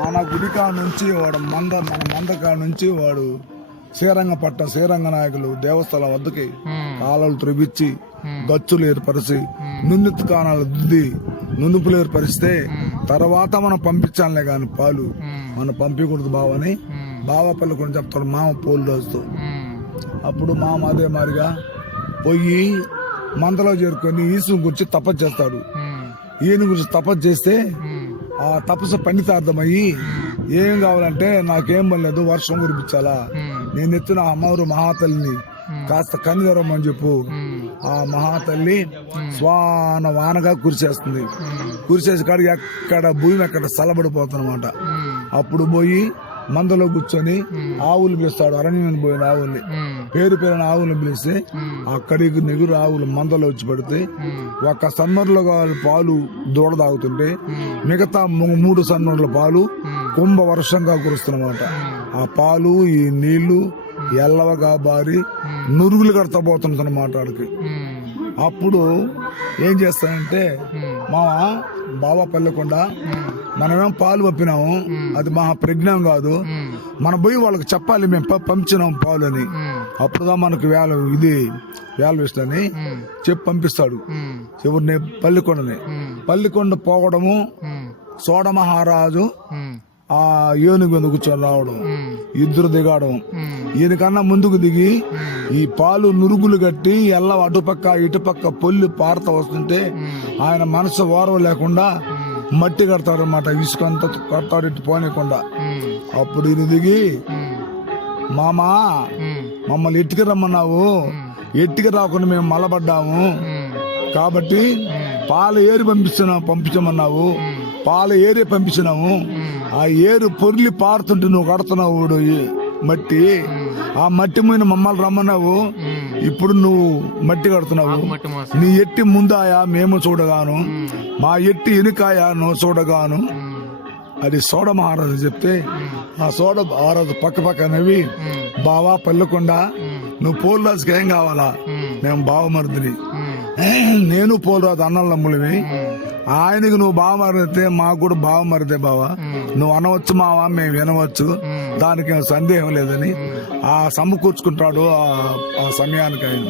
మన గుడికా నుంచి వాడు మంద మన మందకా నుంచి వాడు శ్రీరంగపట్నం శ్రీరంగ నాయకులు దేవస్థానం వద్దకి కాలువలు త్రవ్వించి గచ్చులు ఏర్పరిచి నున్నెత్తు కాణాలు దుద్ది నునుపులు ఏర్పరిస్తే తర్వాత మనం పంపించాలే కాని పాలు. మనం పంపించకూడదు బావని బావ పల్లెకొని చెప్తాడు మామ పోలు రోజుతో. అప్పుడు మామ అదే మారిగా పోయి మందలో చేరుకొని ఈసు గురించి తపస్సు చేస్తాడు. ఈయన గురించి తపస్సు చేస్తే ఆ తపస్సు పండితార్థమయ్యి ఏం కావాలంటే నాకేం పనిలేదు వర్షం కురిపించాలా? నేను ఎత్తున అమ్మవారు మహాతల్లిని కాస్త కనిగరమ్మని చెప్పు. ఆ మహాతల్లి స్వాన వానగా కురిసేస్తుంది. కురిసేసి కాడికి ఎక్కడ భూమి ఎక్కడ చల్లబడిపోతుందన్నమాట అప్పుడు పోయి మందలో కూర్చొని ఆవులు పిలుస్తాడు. అరణ్యం పోయిన ఆవుల్ని. పేరు పేరున ఆవులను పిలిస్తే అక్కడికి నెగురు ఆవులు మందలో వచ్చి పడితే ఒక సన్నర్లో కావాలి పాలు దూడ తాగుతుంటే మిగతా మూడు సన్నర్ల పాలు కుంభ వర్షంగా కురుస్తున్నమాట. ఆ పాలు ఈ నీళ్ళు ఎల్లవగా బారి నురుగులు కడతపోతుందన్నమాట ఆడికి. అప్పుడు ఏం చేస్తానంటే మామ బాబా పల్లెకుండా మనమేం పాలు పంపినాము అది మహా ప్రజ్ఞం కాదు. మనం పోయి వాళ్ళకి చెప్పాలి మేము పంపించినాం పాలు అని. అప్పుడుగా మనకు వేల ఇది వేల విషయాన్ని చెప్పి పంపిస్తాడు. ఎవరిని? పల్లికొండని. పల్లికొండ పోవడము సోడ మహారాజు ఆ ఏనుగు మీద కూర్చొని రావడం? ఇద్దరు దిగడం. ఈయనకన్నా ముందుకు దిగి ఈ పాలు నురుగులు కట్టి ఎల్ల అటుపక్క ఇటుపక్క పొల్లి పారత వస్తుంటే ఆయన మనసు ఓరవ లేకుండా మట్టి కడతాడు అనమాట ఇసుకంతా కడతాడు ఇటు పోనీయకుండా. అప్పుడు ఈయన దిగి మామా. మమ్మల్ని ఎట్టుకు రమ్మన్నావు? ఎట్టుకు రాకుండా మేము మలబడ్డాము? కాబట్టి పాల ఏరు పంపిస్తున్నావు పంపించమన్నావు? పాల ఏరే పంపించినాము. ఆ ఏరు పొర్లి పారుతుంటే నువ్వు కడుతున్నావు మట్టి. ఆ మట్టి మీద మమ్మల్ని రమ్మన్నావు. ఇప్పుడు నువ్వు మట్టి కడుతున్నావు. నీ ఎట్టి ముందాయా మేము చూడగాను. మా ఎట్టి ఎనుకాయా నువ్వు చూడగాను. అది సోడ మహారాజు చెప్తే ఆ సోడ మహారాజు పక్క పక్క నవ్వి బావా పల్లెకుండా నువ్వు పోల్రాజుకి ఏం కావాలా? మేము. బావమరుదిని. నేను పోలరాజు అన్నల నమ్ములవి ఆయనకి నువ్వు బావమరితే మాకు కూడా బావమరిదే బావా. నువ్వు అనవచ్చు మావా మేము వినవచ్చు. దానికి ఏం సందేహం లేదని ఆ సమకూర్చుకుంటాడు ఆ సమయానికి ఆయన.